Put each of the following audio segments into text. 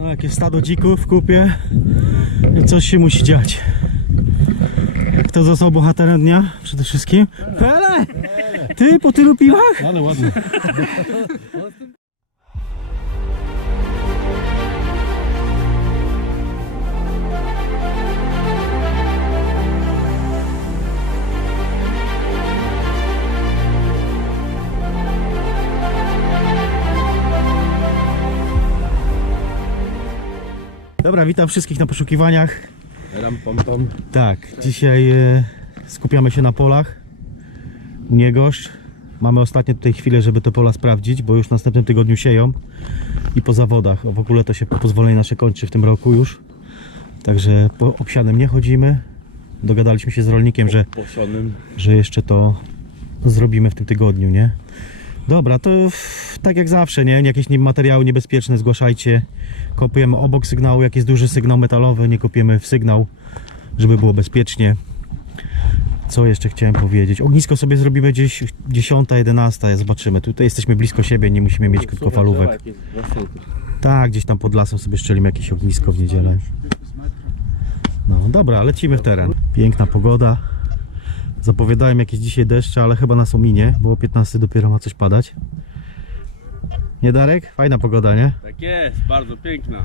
No, jakieś stado dzików w kupie. I coś się musi dziać. Kto został bohaterem dnia? Przede wszystkim? Pele! Ty po tylu piłach? Ale ładnie. Dobra, witam wszystkich na poszukiwaniach. Ram pam pam. Tak, dzisiaj e, skupiamy się na polach u Niegoszcz. Mamy ostatnie tutaj chwilę, żeby te pola sprawdzić, bo już w następnym tygodniu sieją i po zawodach. W ogóle to się pozwolenie nasze kończy w tym roku już. Także po obsianym nie chodzimy. Dogadaliśmy się z rolnikiem, że, Posionym. że jeszcze to zrobimy w tym tygodniu, nie? Dobra, to tak jak zawsze, nie? Jakieś materiały niebezpieczne zgłaszajcie. Kopiemy obok sygnału, jak jest duży sygnał metalowy, nie kopiemy w sygnał, żeby było bezpiecznie. Co jeszcze chciałem powiedzieć? Ognisko sobie zrobimy gdzieś 10, 11, zobaczymy. Tutaj jesteśmy blisko siebie, nie musimy mieć krótkofalówek. Tak, gdzieś tam pod lasem sobie szczelimy jakieś ognisko w niedzielę. No dobra, lecimy w teren. Piękna pogoda. Zapowiadałem jakieś dzisiaj deszcze, ale chyba nas ominie, bo o 15 dopiero ma coś padać. Nie Darek? Fajna pogoda, nie? Tak jest, bardzo piękna.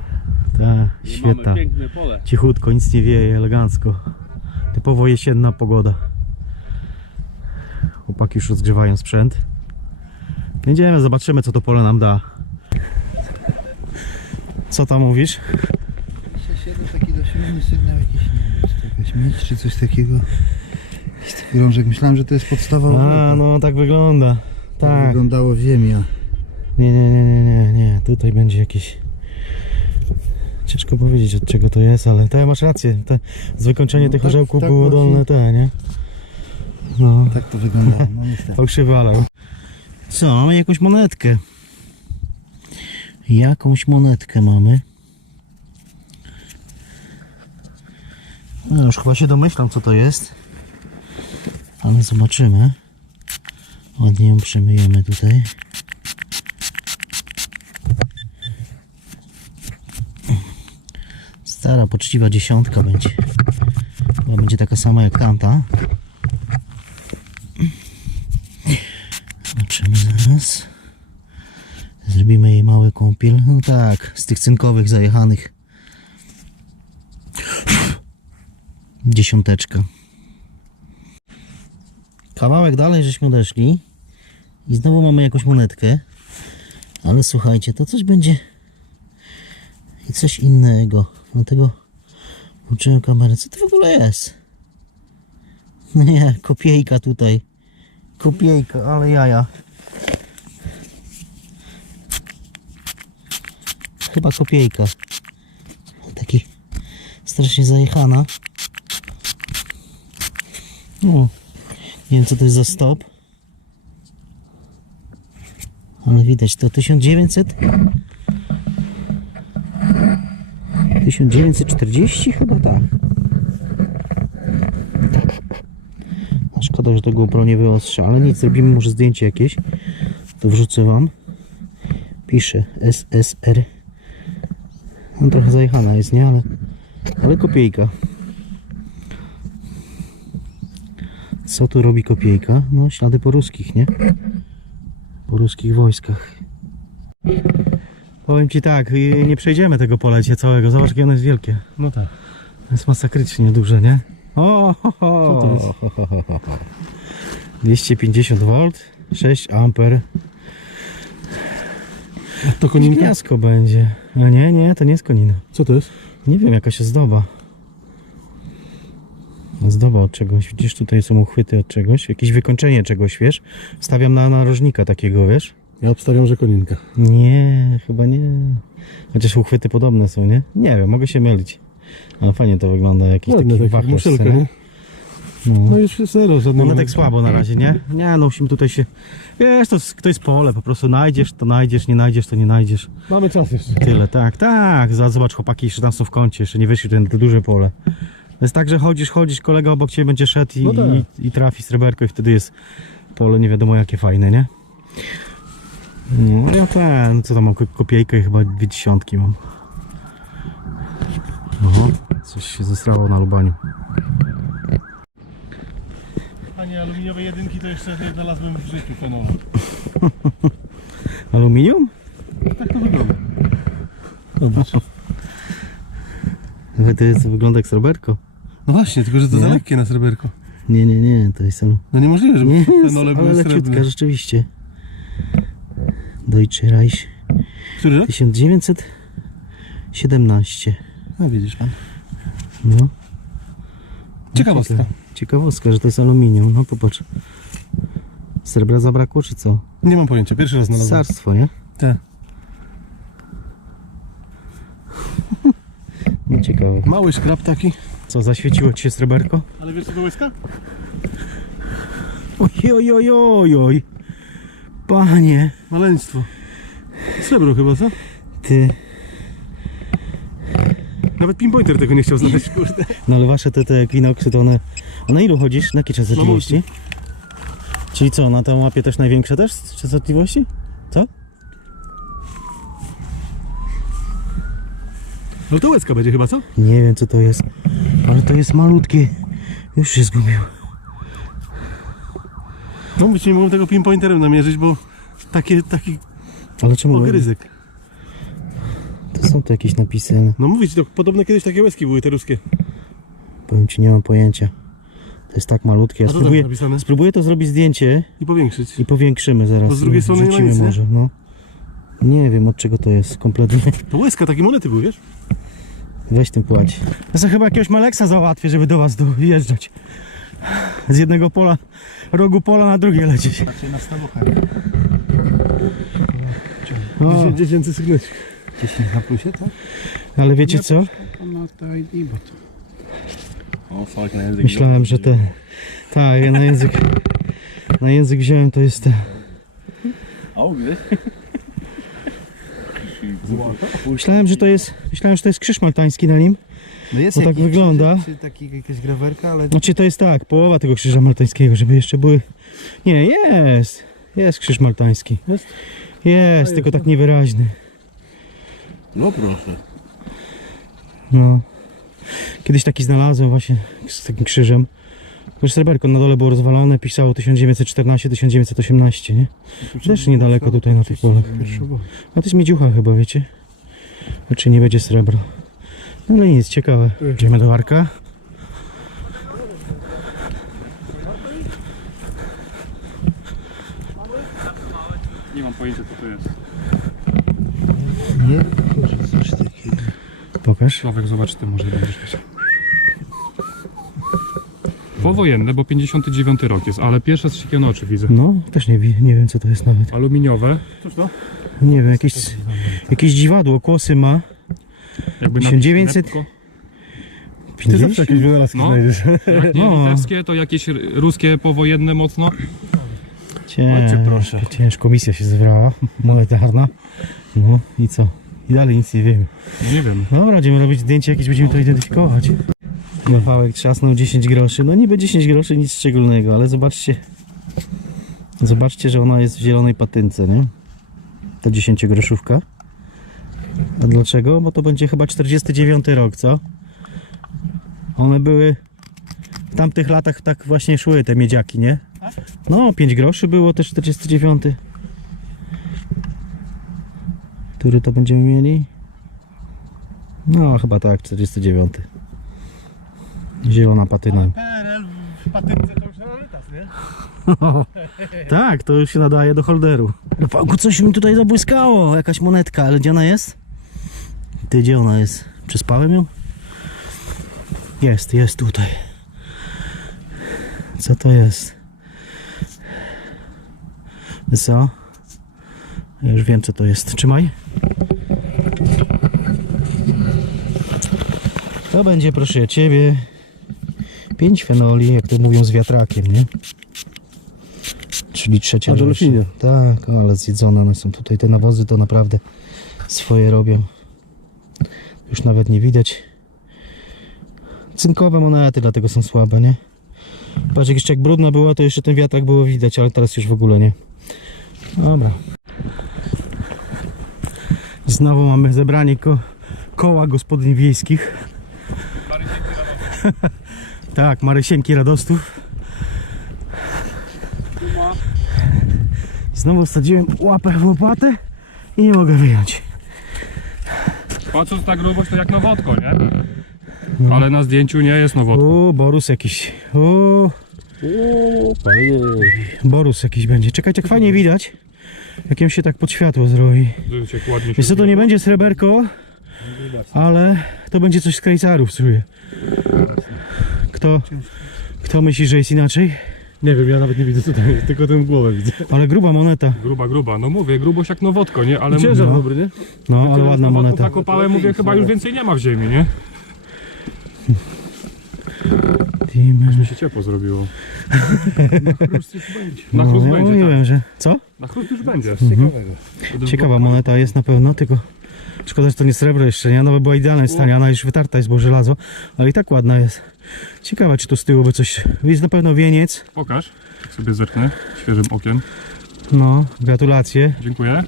Tak, świetna. mamy piękne pole. Cichutko, nic nie wieje, elegancko. Typowo jesienna pogoda. Chłopaki już rozgrzewają sprzęt. Jedziemy, zobaczymy co to pole nam da. Co tam mówisz? Jeden taki dosięgny sygnał jakiś, nie wiem, czy to jakaś miedź czy coś takiego. Jakiś taki rążek. Myślałem, że to jest podstawowy. A, no tak wygląda. tak wyglądało w ziemi, a Nie, nie, nie, nie, nie, nie. Tutaj będzie jakieś. Ciężko powiedzieć od czego to jest, ale to masz rację. Te, z wykończenia No tych tak- orzełków tak było właśnie. dolne te, nie? No, tak to wyglądało. No niestety. fałszywy alarm. Co, mamy jakąś monetkę. Jakąś monetkę mamy. No już chyba się domyślam co to jest. Zobaczymy. Ładnie ją przemyjemy tutaj. Stara, poczciwa dziesiątka będzie. Chyba będzie taka sama jak tamta. Zobaczymy zaraz. Zrobimy jej mały kąpiel. No tak, z tych cynkowych zajechanych. Dziesiąteczka. Kawałek dalej żeśmy odeszli. I znowu mamy jakąś monetkę. Ale słuchajcie, to coś będzie i coś innego. Dlatego włączyłem kamerę. Co to w ogóle jest? Nie, kopiejka tutaj. Kopiejka, ale jaja. Chyba kopiejka. Taki strasznie zajechana. No, nie wiem co to jest za stop. Ale widać to 1900 1940 chyba tak. A Szkoda, że to GoPro nie wyostrza, ale nic, zrobimy może zdjęcie jakieś. To wrzucę wam. Pisze SSR. No trochę zajechana jest, nie? Ale, ale kopiejka. Co tu robi kopiejka? No ślady po ruskich, nie? Po ruskich wojskach. Powiem ci tak, y, nie przejdziemy tego dzisiaj całego. Zobacz, jakie ono jest wielkie. No tak. To jest masakrycznie duże, nie? O, ho, ho. Co to jest? Ho, ho, ho, ho, ho. 250 V, 6 amper. To koninka? Gniazdko będzie. No nie, nie, to nie jest konina. Co to jest? Nie wiem, jakaś ozdoba. Ozdoba od czegoś. Widzisz, tutaj są uchwyty od czegoś. Jakieś wykończenie czegoś, wiesz? Stawiam na narożnika takiego, wiesz? Ja obstawiam, że koninka. Nie, chyba nie. Chociaż uchwyty podobne są, nie? Nie wiem, mogę się mylić. Ale fajnie to wygląda, jakiś Ładny taki taki wachlarz. muszelka, nie? No. No już jest zero, żadnego. No tak słabo na razie, nie? Nie, no musimy tutaj się... Wiesz, to, jest- to jest pole, po prostu znajdziesz, to znajdziesz, nie znajdziesz, to nie znajdziesz. Mamy czas jeszcze. Tyle, tak, tak. Za- Zobacz, chłopaki jeszcze tam są w kącie, jeszcze nie wyszli tutaj na to duże pole. To jest tak, że chodzisz, chodzisz, kolega obok ciebie będzie szedł i, No tak. i, i trafi sreberko i wtedy jest pole nie wiadomo jakie fajne, nie? No ja ten, co tam mam, ko- kopiejkę i chyba dwie dziesiątki mam. Oho, coś się zesrało na lubaniu. A nie, aluminiowe jedynki to jeszcze nie znalazłem w życiu fenola. Aluminium? Tak to wygląda. Zobacz. To jest, wygląda jak sreberko. No właśnie, tylko że to za Nie? lekkie na sreberko. Nie, nie, nie, to jest alu... No niemożliwe, żeby Nie, fenole ale były leciutka, srebrne. rzeczywiście. Deutsche Reich Który rok? 1917. No widzisz pan. No. Ciekawostka. Ciekawostka, że to jest aluminium. No popatrz. Srebra zabrakło, czy co? Nie mam pojęcia, pierwszy raz znalazłem. Sarstwo, nie? Tak. No ciekawe. Mały szkrab taki. Co, zaświeciło ci się sreberko? Ale wiesz co to łyska? Oj, oj, oj, oj, oj. Panie, Maleństwo. Srebro chyba, co? ty. Nawet pinpointer tego nie chciał znaleźć, kurde. No ale wasze te, te ekwinoksy to one... A na ilu chodzisz? Na jakie częstotliwości? Czyli co, na tą łapie też największe też częstotliwości? Ale to łezka będzie chyba, co? Nie wiem co to jest, ale to jest malutkie. Już się zgubił. No mówić, nie mogłem tego pinpointerem namierzyć, bo takie, taki Ale czemu? ogryzek. To są tu jakieś napisy, No mówić, to podobno kiedyś takie łezki były te ruskie. powiem ci, nie mam pojęcia. To jest tak malutkie. Ja A co tam spróbuję, napisane? spróbuję to zrobić zdjęcie I powiększyć. i powiększymy zaraz. To z drugiej strony nie ma Wrzucimy nic, nie? może, no. Nie wiem od czego to jest kompletnie. To łezka, takie monety były, wiesz? Weź tym płać. Ja sobie chyba jakiegoś Maleksa załatwię, żeby do was dojeżdżać. Z jednego pola, rogu pola na drugie lecieć. Raczej na stawuchach. O, Dziesię- Dziecięcy sygnecik. 10 na plusie, tak? ale wiecie co? No. O, fuck, na język. Myślałem, że te... Tak, ja na język... Na język wziąłem to jest te... Myślałem, że to jest... Myślałem, że to jest krzyż maltański na nim. No jest Bo tak jakiś wygląda. krzyżyk, Czy taki jakaś grawerka, ale Znaczy to jest tak, połowa tego krzyża maltańskiego, żeby jeszcze były... Nie, jest! Jest krzyż maltański. Jest? Jest, tylko tak niewyraźny. No proszę. No. Kiedyś taki znalazłem właśnie z takim krzyżem. Też sreberko na dole było rozwalone, pisało 1914-1918, nie? Też niedaleko tutaj na tych polach. A to jest miedziucha chyba, wiecie? Czy nie będzie srebro? No ale nic, ciekawe. Idziemy do Arka. Nie mam pojęcia co to jest. nie może coś takiego. Pokaż. Sławek, zobacz ty może będziesz wiedział. Powojenne, bo 59 rok jest, ale pierwsze z siekien oczy widzę. No, też nie, wi- nie wiem co to jest nawet. Aluminiowe, Cóż to? Nie wiem, jakieś, jakieś dziwadło, kłosy ma. jakby 1900 napis Ty zawsze 50? jakieś wynalazki No. znajdziesz. Jak nie No. litewskie, to jakieś r- ruskie powojenne mocno. Ciężko, proszę. ciężko, misja się zebrała, monetarna. No i co? I dalej nic nie wiemy. No nie wiem. Dobra, będziemy robić zdjęcie jakieś, będziemy to identyfikować. Rafałek trzasnął 10 groszy. No niby 10 groszy, nic szczególnego, ale zobaczcie. Zobaczcie, że ona jest w zielonej patynce, nie? Ta 10 groszówka. A dlaczego? Bo to będzie chyba 49 rok, co? One były w tamtych latach tak właśnie szły te miedziaki, nie? No, 5 groszy było też 49. Który to będziemy mieli? No, chyba tak, 49. Zielona patyna. PRL w patynce to już rarytas, nie? tak, to już się nadaje do holderu. Rafałku, coś mi tutaj zabłyskało, jakaś monetka, ale gdzie ona jest? Ty, gdzie ona jest? Przespałem ją? Jest, jest tutaj. Co to jest? Co? Ja już wiem co to jest. Trzymaj. To będzie, proszę ciebie, pięć fenoli, jak to mówią, z wiatrakiem, nie? Czyli trzecia A rzecz. delfinie. Tak, ale zjedzone one są tutaj. Te nawozy to naprawdę swoje robią. Już nawet nie widać. Cynkowe monety, dlatego są słabe, nie? Patrz, jak jeszcze jak brudno było, to jeszcze ten wiatrak było widać, ale teraz już w ogóle nie. Dobra. Znowu mamy zebranie ko koła gospodyń wiejskich. Tak, Marysieńki Radostów. Znowu wsadziłem łapę w łopatę i nie mogę wyjąć. Patrząc ta grubość to jak nowotko, nie? Ale na zdjęciu nie jest nowotko. O, Borus jakiś. O, Borus jakiś będzie. Czekajcie, jak fajnie widać. Jak ją się tak pod światło zrobi. Co, to nie będzie sreberko, ale to będzie coś z krajcarów, czuję. Kto, kto myśli, że jest inaczej? Nie wiem, ja nawet nie widzę co tam jest, tylko tę głowę widzę. Ale gruba moneta. Gruba, gruba. No mówię, grubość jak nowotko, nie? Ale Ciężar no. dobry, nie? No, ale ładna moneta. Zakopałem, mówię, chyba już więcej nie ma w ziemi, nie? Team. Mi się ciepło zrobiło. Na No, chrust ja będzie, tak. mówiłem, że... Co? Na chrust już będzie. Mhm. Będę Ciekawa moneta jest na pewno, tylko szkoda, że to nie srebro jeszcze, nie? Ona by była idealna w stanie, ona już wytarta jest, bo żelazo, ale i tak ładna jest. Ciekawe, czy tu z tyłu by coś... Jest na pewno wieniec, Pokaż. Tak sobie zerknę świeżym okiem. no, gratulacje. Dziękuję.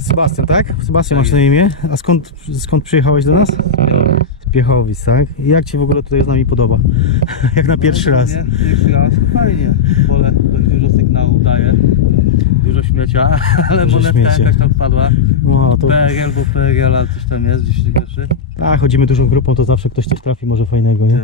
Sebastian, tak? Sebastian masz na imię, a skąd, skąd przyjechałeś do nas? Z Piechowic, tak? I jak Ci w ogóle tutaj z nami podoba? jak na pierwszy raz. Nie, pierwszy raz, fajnie. Pole dość dużo sygnału daje. Dużo śmiecia, ale Dużo monetka śmiecia. jakaś tam wpadła. No, to... PRL, bo PRL, ale coś tam jest, gdzieś wierzy. A, chodzimy dużą grupą, to zawsze ktoś coś trafi może fajnego, nie?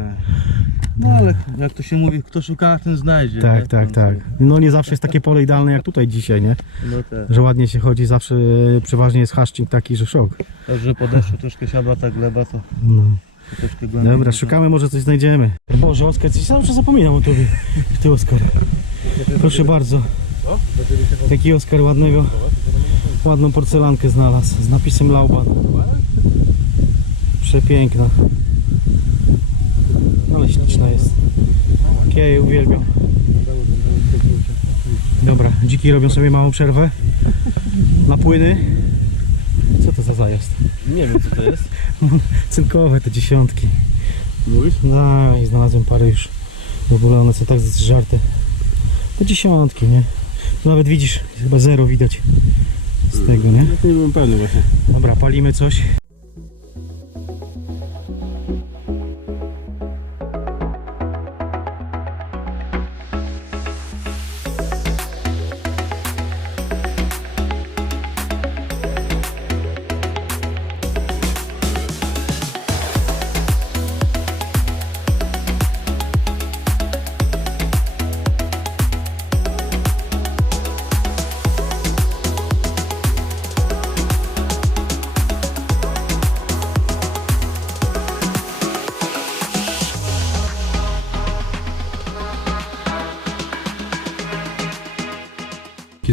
No ale jak to się mówi, kto szuka, ten znajdzie. Tak, nie? tak, tak. No nie zawsze jest takie pole idealne jak tutaj dzisiaj, nie? No tak. Że ładnie się chodzi, zawsze e, przeważnie jest haszczyk taki, że szok. Dobrze po deszczu troszkę siadła ta gleba, to No. troszkę głębiej. Dobra, szukamy, może coś znajdziemy. Boże, Oskar, coś zawsze zapominam o tobie. Ty, Oskar. Proszę bardzo. Taki Oskar ładnego, ładną porcelankę znalazł z napisem Lauban. Przepiękna. Ale śliczna jest. Ja jej uwielbiam. Dobra, dziki robią sobie małą przerwę. Na płyny. Co to za zajazd? Nie wiem co to jest. Cynkowe te dziesiątki. Mówisz? No i znalazłem parę już. W ogóle one są tak zżarte. To dziesiątki, nie? Tu nawet widzisz, chyba zero widać z tego, nie? Ja to nie byłem pewny właśnie. Dobra, palimy coś.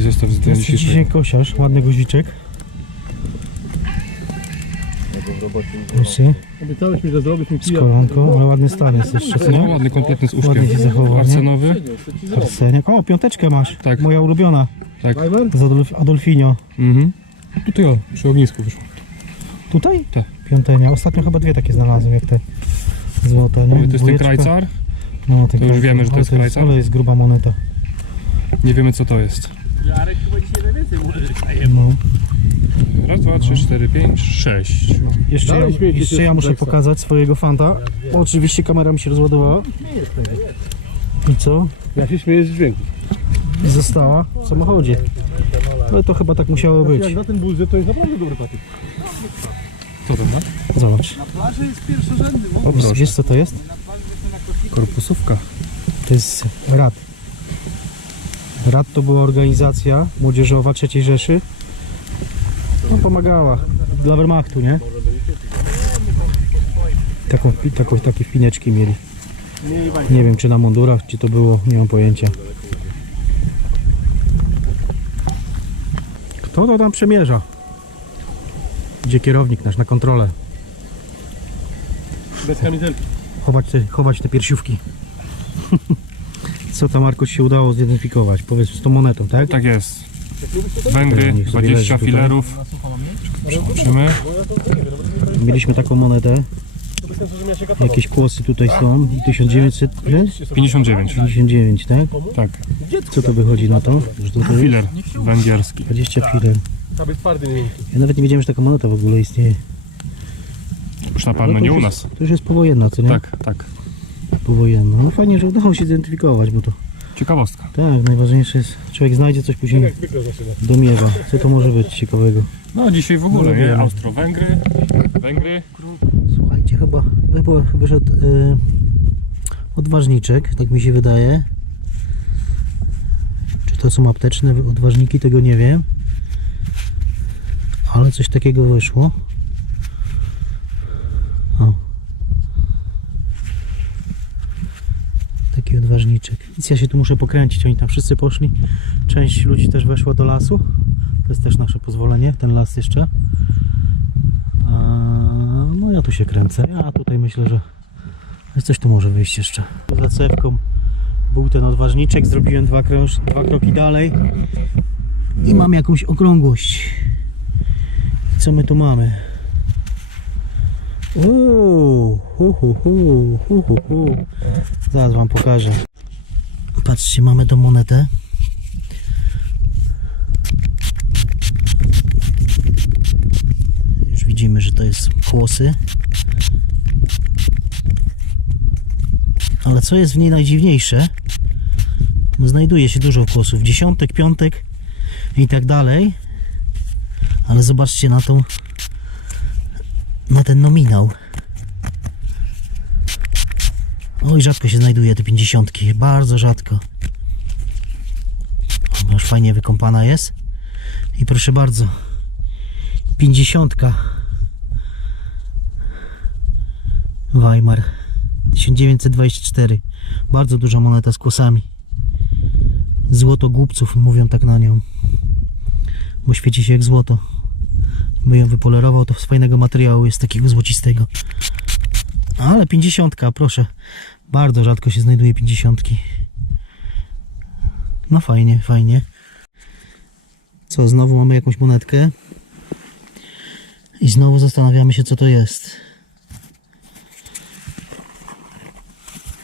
Jaki zestaw z To dnia dzisiaj kosiarz, ładny guziczek. Proszę, Obiecałeś mi, że zrobisz mi z koronką, ale ładny stan jest jeszcze, co No nie? ładny, kompletny z Ładnie się uszkiem. zachował, nie? Arsenowy. Arseniak. O, piąteczkę masz. Tak. Moja ulubiona. Tak. Z Adolf, Adolfinio. Mhm. Tutaj o, przy ognisku wyszło. Tutaj? Tak. Piątenia. Ostatnio chyba dwie takie znalazłem, jak te złote, nie? To jest ten Dwójeczka. krajcar. No, ten To już krajcar. wiemy, że to Ale jest krajcar. Ale jest gruba moneta. Nie wiemy co to jest. Jarek chyba dzisiaj najwięcej może No. Raz, dwa, trzy, cztery, pięć, sześć. Jeszcze, ja, się jeszcze ja muszę pokazać swojego fanta. Bo oczywiście kamera mi się rozładowała. I co? Ja się śmieję z dźwięku. I została w samochodzie. Ale to chyba tak musiało być. Jak na ten buzy, to jest naprawdę dobry patyk. Co to ma? Zobacz. Na plaży jest pierwszorzędny, bo Wiesz, wiesz co to jest? Korpusówka. To jest RAD. RAD to była organizacja młodzieżowa III Rzeszy. No pomagała. Dla Wehrmachtu, nie? Taką, taką, takie wpineczki mieli. Nie wiem czy na mundurach, czy to było, nie mam pojęcia. Kto to tam przemierza? Gdzie kierownik nasz na kontrolę? Bez kamizelki. chować te, chować te piersiówki. Co tam Marko się udało zidentyfikować? Powiedz z tą monetą, tak? Tak jest. Węgry, Niech sobie 20 leży tutaj. filerów. Przełączymy. Mieliśmy taką monetę. Jakieś kłosy tutaj są. I 1900, ile? 59. 59, tak? Tak. Co to wychodzi na to? Że to, to jest Filer węgierski. 20 filer. Ja nawet nie wiedziałem, że taka moneta w ogóle istnieje. Już na pewno nie u nas. To już jest powojenna, co nie? Tak, tak. Powojenna. No fajnie, że udało się zidentyfikować, bo to Ciekawostka. tak, najważniejsze jest, człowiek znajdzie coś później zaczyna. domiewa. Co to może być ciekawego? No dzisiaj w ogóle, No, nie? Austro-Węgry, Węgry. Słuchajcie, chyba wypo- wyszedł y, odważniczek, tak mi się wydaje. Czy to są apteczne odważniki, tego nie wiem. Ale coś takiego wyszło. O. Odważniczek. Nic ja się tu muszę pokręcić, oni tam wszyscy poszli. Część ludzi też weszła do lasu. To jest też nasze pozwolenie, ten las jeszcze. A, no ja tu się kręcę. Ja tutaj myślę, że coś tu może wyjść jeszcze. Za cewką był ten odważniczek. Zrobiłem dwa, krąż, dwa kroki dalej i mam jakąś okrągłość. Co my tu mamy? Uuu, hu, hu, hu, hu, hu, hu. Zaraz wam pokażę. Patrzcie, mamy tą monetę. Już widzimy, że to jest kłosy. Ale co jest w niej najdziwniejsze? Bo znajduje się dużo kłosów. Dziesiątek, piątek i tak dalej. Ale zobaczcie na tą na ten nominał. Oj, rzadko się znajduje te pięćdziesiątki. Bardzo rzadko. Już fajnie wykąpana jest. I proszę bardzo. Pięćdziesiątka. Weimar. 1924. Bardzo duża moneta z kłosami. Złoto głupców, mówią tak na nią. Bo świeci się jak złoto. By ją wypolerował, to z fajnego materiału jest takiego złocistego. Ale 50, proszę. Bardzo rzadko się znajduje 50. No fajnie, fajnie. Co, znowu mamy jakąś monetkę. I znowu zastanawiamy się, co to jest.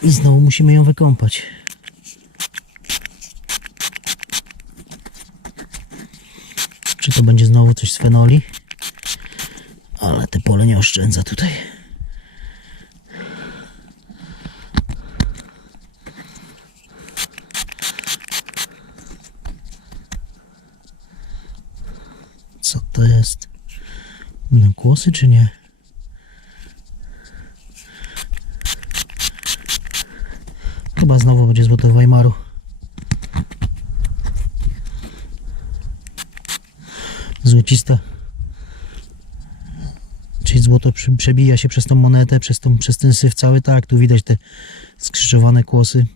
I znowu musimy ją wykąpać. Czy to będzie znowu coś z fenoli? Ale te pole nie oszczędza tutaj. Co to jest? Będą kłosy czy nie? Chyba znowu będzie złoto Weimaru. Złocista. Czyli złoto przebija się przez tą monetę, przez, tą, przez ten syf cały. Tak, tu widać te skrzyżowane kłosy.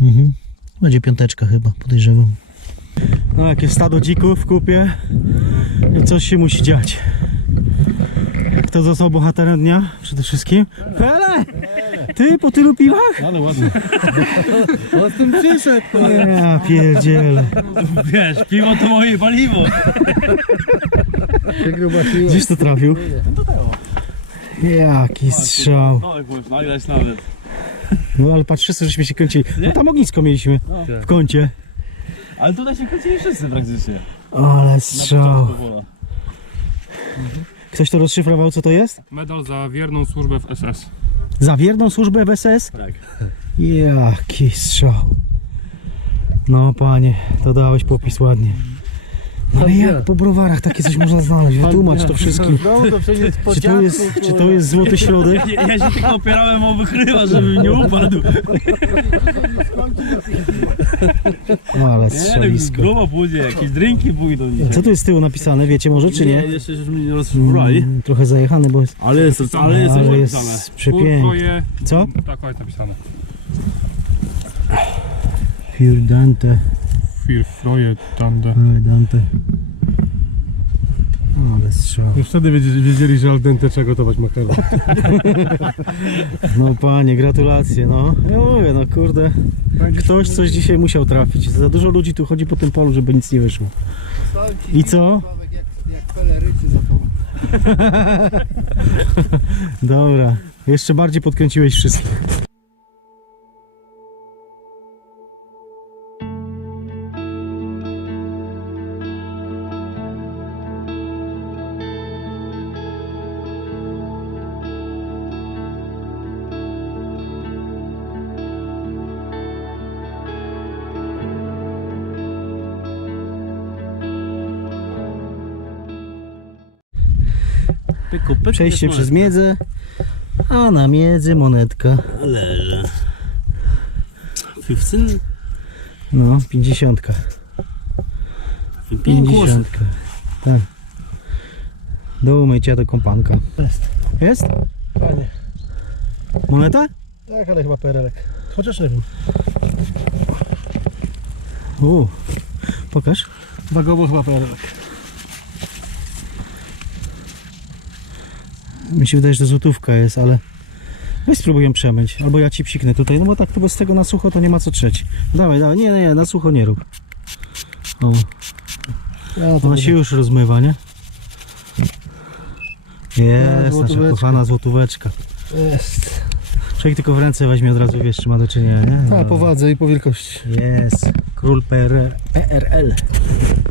Mhm. Będzie piąteczka chyba, podejrzewam. No jakie stado dzików w kupie. I coś się musi dziać. Kto został bohaterem dnia? Przede wszystkim? Pele! Ty po tylu piwach? Ale ładnie. O tym przyszedł! Ja pierdzielę. Wiesz, piwo to moje paliwo! Gdzieś to trafił? Jaki strzał. No. No ale patrz, wszyscy żeśmy się kręcili. No tam ognisko mieliśmy w kącie. Ale tutaj się kręcili wszyscy praktycznie. Ale strzał. Ktoś to rozszyfrował, co to jest? Medal za wierną służbę w SS. Za wierną służbę w SS? Tak. Jaki strzał. No panie, to dałeś popis ładnie. No, ale jak po browarach takie coś można znaleźć? Wytłumacz to wszystkim. No to przecież po Czy to jest, czy to jest złoty środek? Ja, ja się tylko opierałem o wychrywa, żebym nie upadł. Ale Nie, strzelisko. grubo pójdzie, jakieś drinki pójdą dzisiaj. Co tu jest z tyłu napisane, wiecie może, czy nie? jeszcze żeśmy nie rozszyfrowali. Mm, trochę zajechany, bo jest... Ale jest, ale jest, Ale ale jest napisane. przepiękny. Furkoje. Co? Tak, jest napisane. Firdante, Firfroje, Tande. Dante. Ale strzał. Już wtedy wiedzieli, wiedzieli że al dente trzeba gotować makaron. No panie, gratulacje, no. Ja mówię, no kurde. Ktoś coś dzisiaj musiał trafić. Za dużo ludzi tu chodzi po tym polu, żeby nic nie wyszło. I co? Jak, jak pelerycy za tą Dobra. Jeszcze bardziej podkręciłeś wszystkich. Pyku, pyku, Przejście przez miedzę, a na miedzy monetka. Leży. 15? No, pięćdziesiątka. 15 Pięćdziesiątka. Tak. Do umycia do kompanka. Jest. Jest? Fajnie. Moneta? Tak, ale chyba perelek. Chociaż nie wiem. U, pokaż. Wagowo chyba perelek. Mi się wydaje, że to złotówka jest, ale weź spróbuję przemyć. Albo ja ci psiknę tutaj, no bo tak to bez tego na sucho to nie ma co trzeć. Dawaj, dawaj, nie, nie, nie, na sucho nie rób. O, Ja to ona się już rozmywa, nie? Jest, nasza kochana złotóweczka. Jest. Człowiek tylko w ręce weźmie od razu, wiesz, czy ma do czynienia, nie? A, Dobra. po wadze i po wielkości. Jest, król PR, PRL.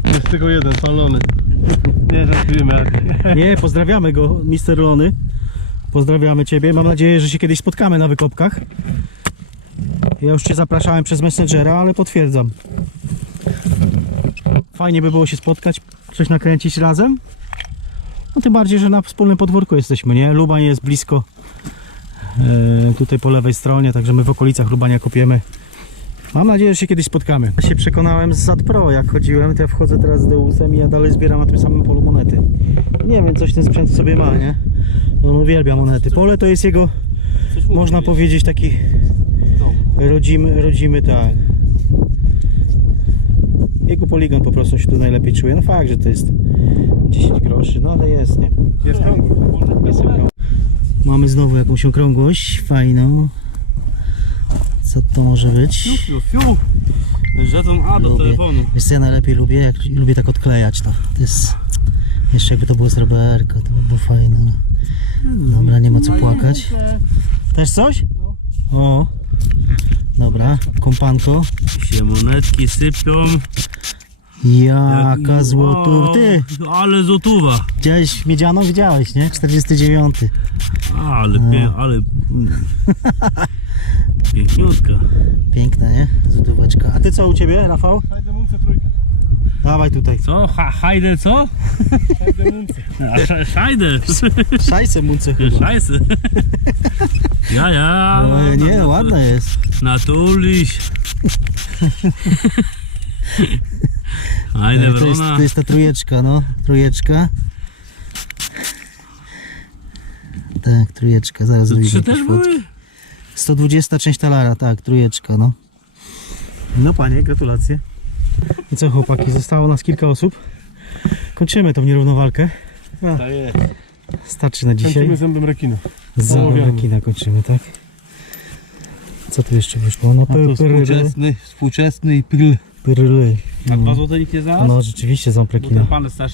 Jest tylko jeden, palony. Nie żartujemy. Nie, pozdrawiamy go, Mister Lony. Pozdrawiamy Ciebie. Mam nadzieję, że się kiedyś spotkamy na wykopkach. Ja już Cię zapraszałem przez Messengera, ale potwierdzam. Fajnie by było się spotkać, coś nakręcić razem. No tym bardziej, że na wspólnym podwórku jesteśmy, nie? Lubań jest blisko. e, tutaj po lewej stronie, także my w okolicach Lubania kopiemy. Mam nadzieję, że się kiedyś spotkamy. Ja się przekonałem z Zad Pro, jak chodziłem, to ja wchodzę teraz z Deusem i ja dalej zbieram na tym samym polu monety. Nie wiem, coś ten sprzęt sobie ma, nie? On uwielbia monety. Pole to jest jego, można powiedzieć, taki rodzimy, rodzimy, tak. Jego poligon po prostu się tu najlepiej czuje. No fakt, że to jest 10 groszy, no ale jest, nie? Jest okrągły. Mamy znowu jakąś okrągłość, fajną. Co to może być? Fiu, fiu. Rzeczą A do Lubię. telefonu. Wiesz co ja najlepiej lubię? Jak lubię tak odklejać to. To jest... Jeszcze jakby to było z Roberto, to by było fajne. ale- Dobra, nie ma co płakać. Też coś? O. Dobra, kompanko. Się monetki sypią. Jaka złotów. Ty, O, Ale złotówa. widziałeś miedzianą? Widziałeś, nie? 49. Ale, pie, ale... Piękniutka. Piękna, nie? Złotóweczka. A ty co u ciebie, Rafał? Hajdemunce trójka. Dawaj tutaj. Co? Ha, hajde co? Hajdemunce. A, sz- Szajde. Szajsę munce chyba. Szajse. Ja, ja. O, nie, ładna jest. Natuliś. Hajde, To jest, to jest ta trójeczka, no. Trójeczka. Tak, trójeczka, zaraz To zrobimy też fotki. Były? 120 część talara, tak, trójeczka, no. No panie, gratulacje. I co chłopaki, zostało nas kilka osób. Kończymy tą nierówną walkę. To jest. Starczy na dzisiaj. Kończymy zębem rekina. Z połowianym. kina kończymy, tak? Co tu jeszcze wyszło? No A pyryle, współczesny, współczesny i pyl. pyryle. A dwa złote nikt nie znalazł? No rzeczywiście ząb rekina.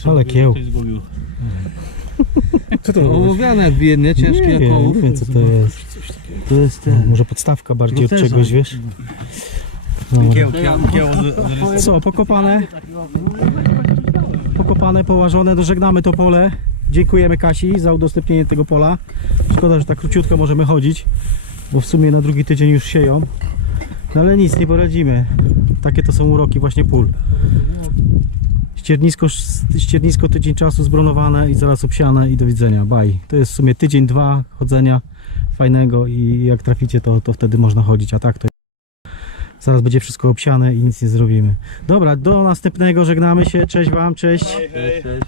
Ale kieł. Co to? Ołowiane biedne, ciężkie Nie jak ołów. nie wiem co to jest. To jest No, może podstawka bardziej od czegoś, wiesz? Dobra. Kieł, kieł, kieł z, z, Co, pokopane? Pokopane, połażone, dożegnamy to pole. Dziękujemy Kasi za udostępnienie tego pola. Szkoda, że tak króciutko możemy chodzić, bo w sumie na drugi tydzień już sieją. No ale nic, nie poradzimy. Takie to są uroki właśnie pól. Ściernisko, ściernisko tydzień czasu zbronowane i zaraz obsiane i do widzenia. Baj. To jest w sumie tydzień, dwa chodzenia fajnego i jak traficie to, to wtedy można chodzić, a tak to Zaraz będzie wszystko obsiane i nic nie zrobimy. Dobra, do następnego, żegnamy się. Cześć Wam, cześć. Cześć, cześć.